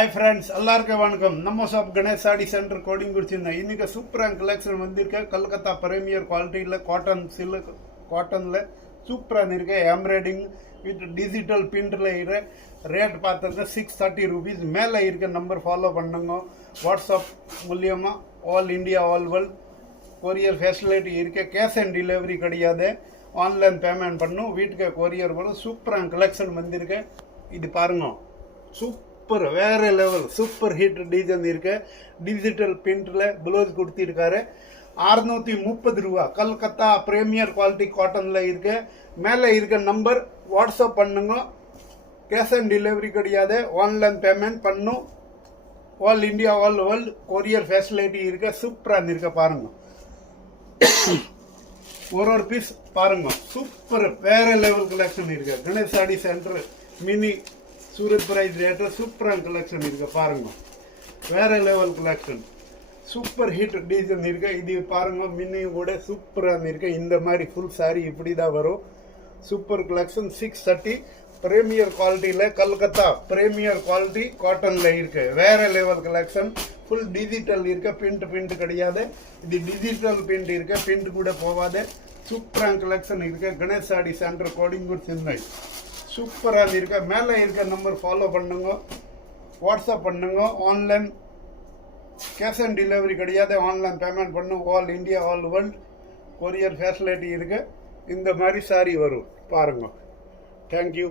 Hi friends, எல்லாருக்கும் வணக்கம். நம்ம shop Ganesh sari centre coding குடிச்சிருந்தேன். இன்னைக்கு சூப்பரான கலெக்ஷன் வந்திருக்க. கல்கத்தா பிரீமியர் குவாலிட்டியில் காட்டன் சில்க் காட்டனில் சூப்பராக இருக்க எம்ப்ராய்டிங் வித் டிஜிட்டல் பிரிண்டில் ரேட் பார்த்தது 630 rupees. மேலே இருக்க நம்பர் ஃபாலோ பண்ணுங்க. வாட்ஸ்அப் மூலியமாக all India all world courier facility இருக்க. கேஷ் ஆன் டெலிவரி கிடையாது, ஆன்லைன் பேமெண்ட் பண்ணும், வீட்டுக்கு கொரியர் வரும். சூப்பரான கலெக்ஷன் வந்திருக்க. இது பாருங்க, சூப்பர் வேற லெவல் சூப்பர் ஹிட் டிசைன் இருக்கு. டிஜிட்டல் பிரிண்ட்ல ப்ளவுஸ் கொடுத்திருக்காரு. 630 ரூபா. கல்கத்தா பிரீமியர் குவாலிட்டி காட்டன்ல இருக்கு. மேல இருக்க நம்பர் வாட்ஸ்அப் பண்ணுங்க. கேஷ் ஆன் டெலிவரி கிடையாது, ஆன்லைன் பேமெண்ட் பண்ணும். All India all world courier facility இருக்கு. சூப்பரா இருக்கு பாருங்க. ஒரு பீஸ் பாருங்க, சூப்பர் வேற லெவல் கலெக்ஷன் இருக்கு. Ganesh sari centre mini Surat price rate சூப்பரான கலெக்ஷன் இருக்கு பாருங்க. வேற level collection super hit design இருக்கு. இது பாருங்க, மினி கூட சூப்பராக இருக்கு. இந்த மாதிரி ஃபுல் சாரி இப்படி தான் வரும். சூப்பர் கலெக்ஷன் 630 பிரீமியர் குவாலிட்டியில் கல்கத்தா பிரீமியர் குவாலிட்டி காட்டனில் இருக்கு. வேற லெவல் கலெக்ஷன் ஃபுல் டிஜிட்டல் இருக்கு. பிரிண்ட் கிடையாது, இது டிஜிட்டல் பிரிண்ட் இருக்கு. பிரிண்ட் கூட போகாது. சூப்பரான கலெக்ஷன் இருக்கு. கணேஷ் சாடி சென்டர் கோடிங்கூர் சென்னை சூப்பராக இருக்க. மேலே இருக்க நம்பர் ஃபாலோ பண்ணுங்க, வாட்ஸ்அப் பண்ணுங்க. ஆன்லைன் கேஷ் ஆன் டெலிவரி கிடையாது, ஆன்லைன் பேமெண்ட் பண்ணும். All India all world courier facility இருக்கு. இந்த மாதிரி சாரி வரும் பாருங்க. தேங்க்யூ.